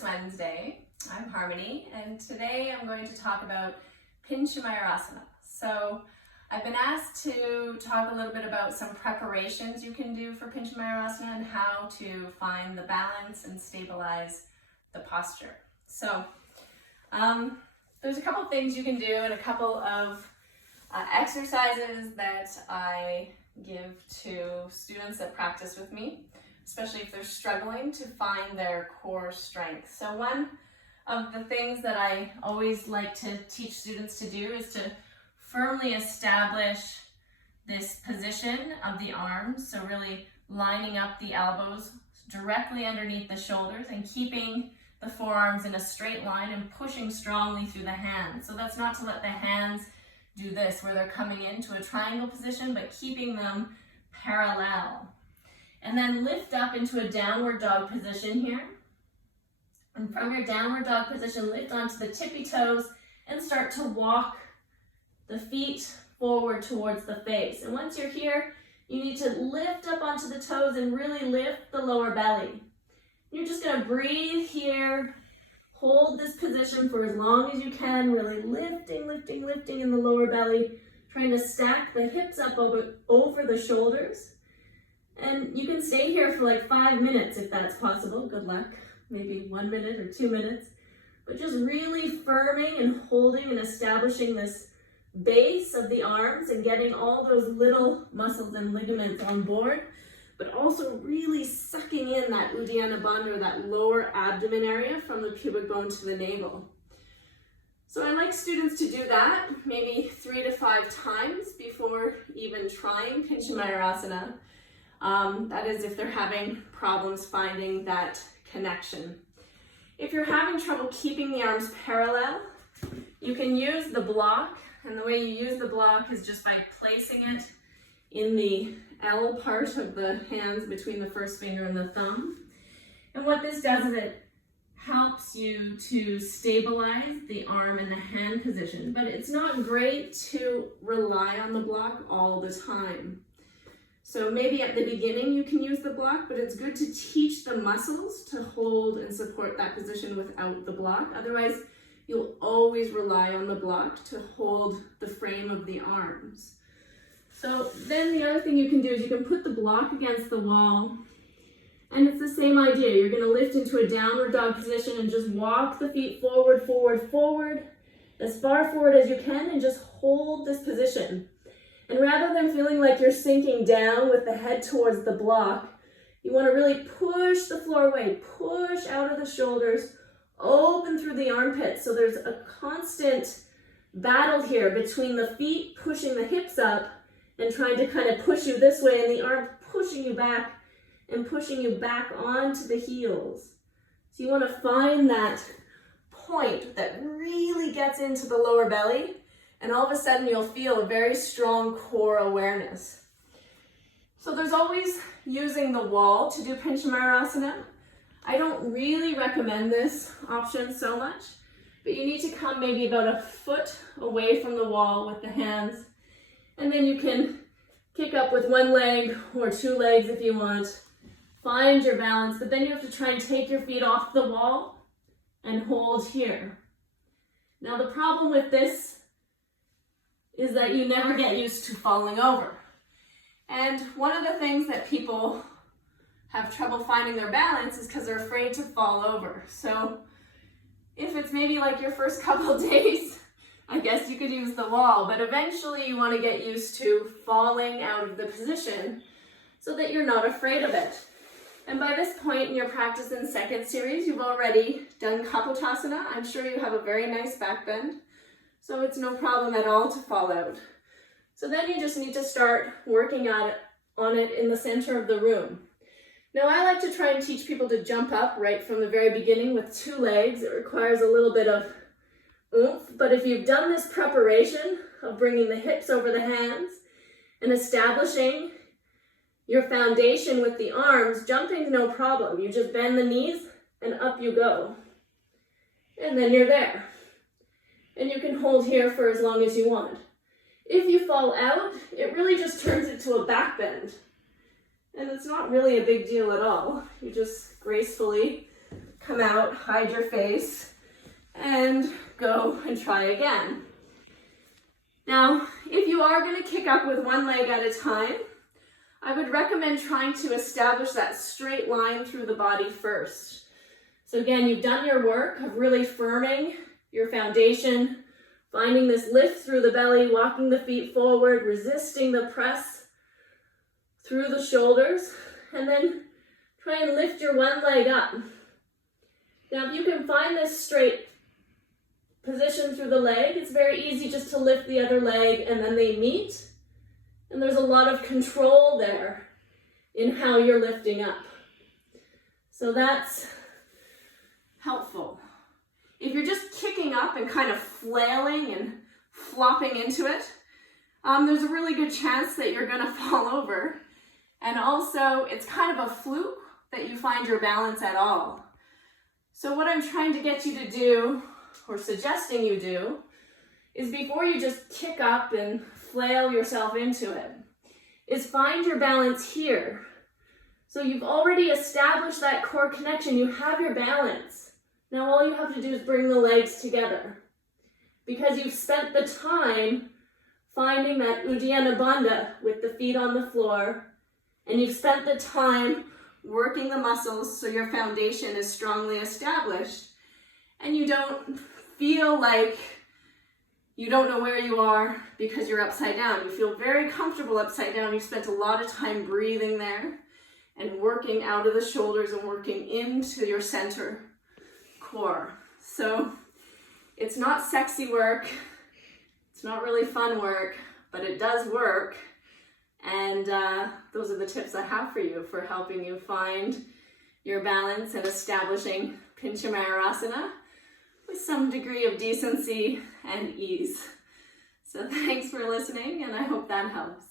it's Wednesday. I'm Harmony, and today I'm going to talk about Pincha Mayurasana. So I've been asked to talk a little bit about some preparations you can do for Pincha Mayurasana and how to find the balance and stabilize the posture. So there's a couple things you can do and a couple of exercises that I give to students that practice with me, especially if they're struggling to find their core strength. So one of the things that I always like to teach students to do is to firmly establish this position of the arms. So really lining up the elbows directly underneath the shoulders and keeping the forearms in a straight line and pushing strongly through the hands. So that's not to let the hands do this where they're coming into a triangle position, but keeping them parallel. And then lift up into a downward dog position here. And from your downward dog position, lift onto the tippy toes and start to walk the feet forward towards the face. And once you're here, you need to lift up onto the toes and really lift the lower belly. You're just going to breathe here. Hold this position for as long as you can, really lifting in the lower belly, trying to stack the hips up over the shoulders. And you can stay here for like 5 minutes if that's possible. Good luck. Maybe 1 minute or 2 minutes. But just really firming and holding and establishing this base of the arms and getting all those little muscles and ligaments on board, but also really sucking in that Uddiyana Bandha, or that lower abdomen area from the pubic bone to the navel. So I like students to do that maybe 3 to 5 times before even trying Pincha Mayurasana. That is if they're having problems finding that connection. If you're having trouble keeping the arms parallel, you can use the block, and the way you use the block is just by placing it in the L part of the hands between the first finger and the thumb. And what this does is it helps you to stabilize the arm and the hand position, but it's not great to rely on the block all the time. So maybe at the beginning you can use the block, but it's good to teach the muscles to hold and support that position without the block. Otherwise, you'll always rely on the block to hold the frame of the arms. So then the other thing you can do is you can put the block against the wall, and it's the same idea. You're going to lift into a downward dog position and just walk the feet forward, as far forward as you can, and just hold this position. And rather than feeling like you're sinking down with the head towards the block, you want to really push the floor away, push out of the shoulders, open through the armpits. So there's a constant battle here between the feet pushing the hips up and trying to kind of push you this way, and the arms pushing you back and pushing you back onto the heels. So you want to find that point that really gets into the lower belly, and all of a sudden you'll feel a very strong core awareness. So there's always using the wall to do Pincha Mayurasana. I don't really recommend this option so much, but you need to come maybe about a foot away from the wall with the hands. And then you can kick up with 1 leg or 2 legs if you want. Find your balance, but then you have to try and take your feet off the wall and hold here. Now the problem with this is that you never get used to falling over. And one of the things that people have trouble finding their balance is because they're afraid to fall over. So if it's maybe like your first couple days, I guess you could use the wall, but eventually you want to get used to falling out of the position so that you're not afraid of it. And by this point in your practice in second series, you've already done Kapotasana. I'm sure you have a very nice back bend, so it's no problem at all to fall out. So then you just need to start working on it in the center of the room. Now I like to try and teach people to jump up right from the very beginning with 2 legs. It requires a little bit of oomph, but if you've done this preparation of bringing the hips over the hands and establishing your foundation with the arms, jumping's no problem. You just bend the knees and up you go. And then you're there. And you can hold here for as long as you want. If you fall out, it really just turns it to a back bend. And it's not really a big deal at all. You just gracefully come out, hide your face, and go and try again. Now, if you are going to kick up with one leg at a time, I would recommend trying to establish that straight line through the body first. So again, you've done your work of really firming your foundation, finding this lift through the belly, walking the feet forward, resisting the press through the shoulders, and then try and lift your one leg up. Now, if you can find this straight position through the leg, it's very easy just to lift the other leg and then they meet. And there's a lot of control there in how you're lifting up. So that's helpful. If you're just kicking up and kind of flailing and flopping into it, there's a really good chance that you're going to fall over. And also, it's kind of a fluke that you find your balance at all. So what I'm trying to get you to do, or suggesting you do, is before you just kick up and flail yourself into it, is find your balance here. So you've already established that core connection. You have your balance. Now all you have to do is bring the legs together. Because you've spent the time finding that Uddiyana Bandha with the feet on the floor, and you've spent the time working the muscles so your foundation is strongly established, and you don't feel like you don't know where you are because you're upside down. You feel very comfortable upside down. You spent a lot of time breathing there and working out of the shoulders and working into your center core. So it's not sexy work. It's not really fun work, but it does work. And those are the tips I have for you for helping you find your balance and establishing Pincha Mayurasana with some degree of decency and ease. So thanks for listening, and I hope that helps.